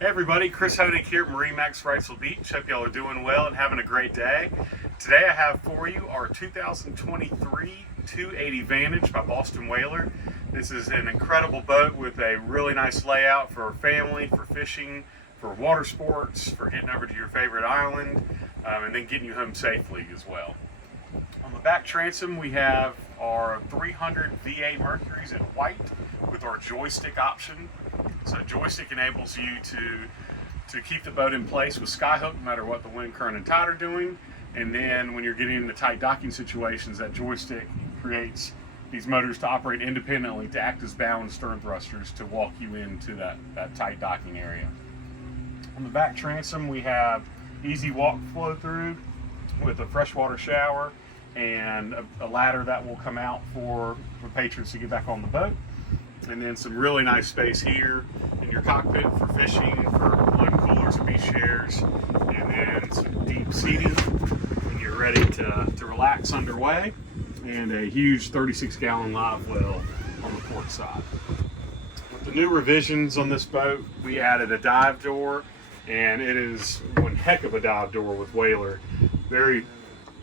Hey everybody, Chris Honig here at MarineMax Wrightsville Beach. Hope y'all are doing well and having a great day. Today I have for you our 2023 280 Vantage by Boston Whaler. This is an incredible boat with a really nice layout for family, for fishing, for water sports, for getting over to your favorite island, and then getting you home safely as well. On the back transom we have our 300 V8 Mercuries in white with our joystick option. So joystick enables you to keep the boat in place with skyhook no matter what the wind, current, and tide are doing. And then when you're getting into tight docking situations, that joystick creates these motors to operate independently to act as bow and stern thrusters to walk you into that tight docking area. On the back transom we have easy walk flow through with a freshwater shower and a ladder that will come out for patrons to get back on the boat. And then some really nice space here in your cockpit for fishing, for loading coolers and beach chairs, and then some deep seating when you're ready to relax underway, and a huge 36-gallon live well on the port side. With the new revisions on this boat, we added a dive door, and it is one heck of a dive door with Whaler. Very,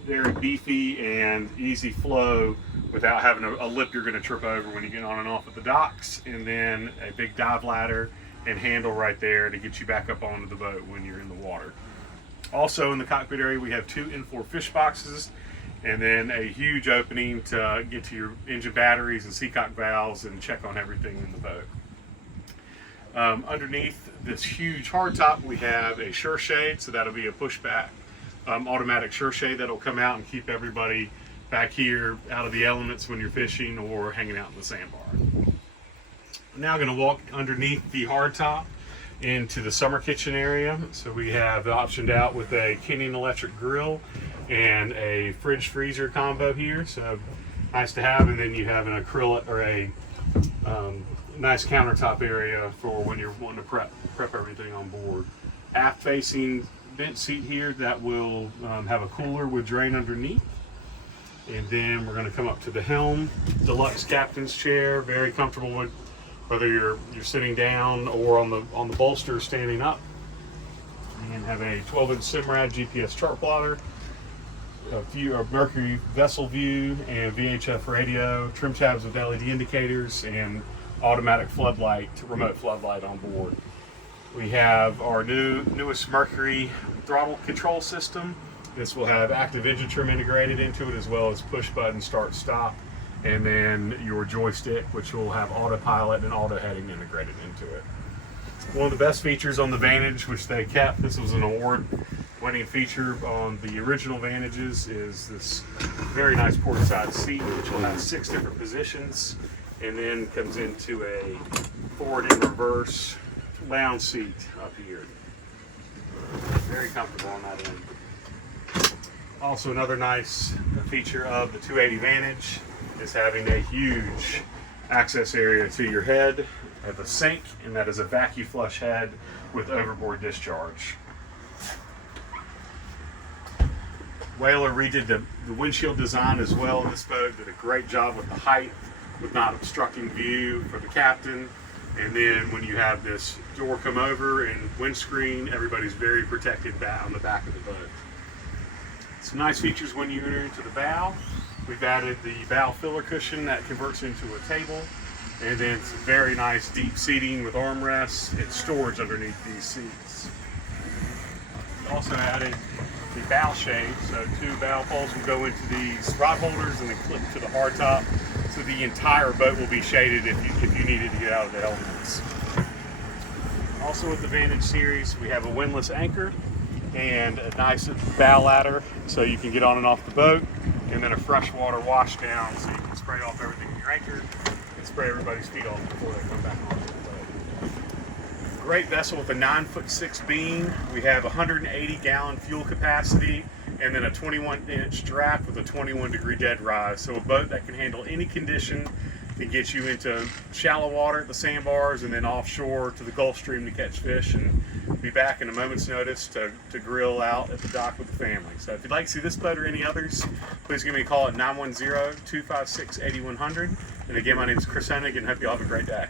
very beefy and easy flow without having a lip you're going to trip over when you get on and off at the docks, and then a big dive ladder and handle right there to get you back up onto the boat when you're in the water. Also in the cockpit area we have two in-floor fish boxes, and then a huge opening to get to your engine batteries and seacock valves and check on everything in the boat. Underneath this huge hardtop we have a sure shade, so that'll be a pushback automatic sure shade that'll come out and keep everybody back here out of the elements when you're fishing or hanging out in the sandbar. I'm now going to walk underneath the hardtop into the summer kitchen area. So we have optioned out with a Kenyan electric grill and a fridge freezer combo here, so nice to have. And then you have an acrylic or a nice countertop area for when you're wanting to prep everything on board. Aft facing bench seat here that will have a cooler with drain underneath. And then we're going to come up to the helm, deluxe captain's chair, very comfortable with whether you're sitting down or on the bolster standing up. And have a 12-inch Simrad GPS chart plotter, a Mercury vessel view, and VHF radio, trim tabs with LED indicators, and automatic floodlight, remote floodlight on board. We have our newest Mercury throttle control system. This will have active engine trim integrated into it, as well as push button start stop, and then your joystick, which will have autopilot and auto heading integrated into it. One of the best features on the Vantage, which they kept, this was an award-winning feature on the original Vantages, is this very nice port side seat, which will have 6 different positions, and then comes into a forward and reverse lounge seat up here. Very comfortable on that end. Also, another nice feature of the 280 Vantage is having a huge access area to your head. I have a sink, and that is a vacuum flush head with overboard discharge. Whaler redid the windshield design as well in this boat. Did a great job with the height, with not obstructing view for the captain. And then when you have this door come over and windscreen, everybody's very protected on the back of the boat. Some nice features when you enter into the bow. We've added the bow filler cushion that converts into a table, and then some very nice deep seating with armrests and storage underneath these seats. We also added the bow shade, so 2 bow poles will go into these rod holders and then clip to the hardtop, so the entire boat will be shaded if you needed to get out of the elements. Also with the Vantage series, we have a windlass anchor and a nice bow ladder so you can get on and off the boat, and then a freshwater wash down so you can spray off everything in your anchor and spray everybody's feet off before they come back onto the boat. Great vessel with a 9'6" beam. We have 180-gallon fuel capacity, and then a 21-inch draft with a 21-degree dead rise. So a boat that can handle any condition, can get you into shallow water at the sandbars and then offshore to the Gulf Stream to catch fish, and be back in a moment's notice to grill out at the dock with the family. So if you'd like to see this boat or any others, please give me a call at 910-256-8100. And again, my name is Chris Honig, and hope you all have a great day.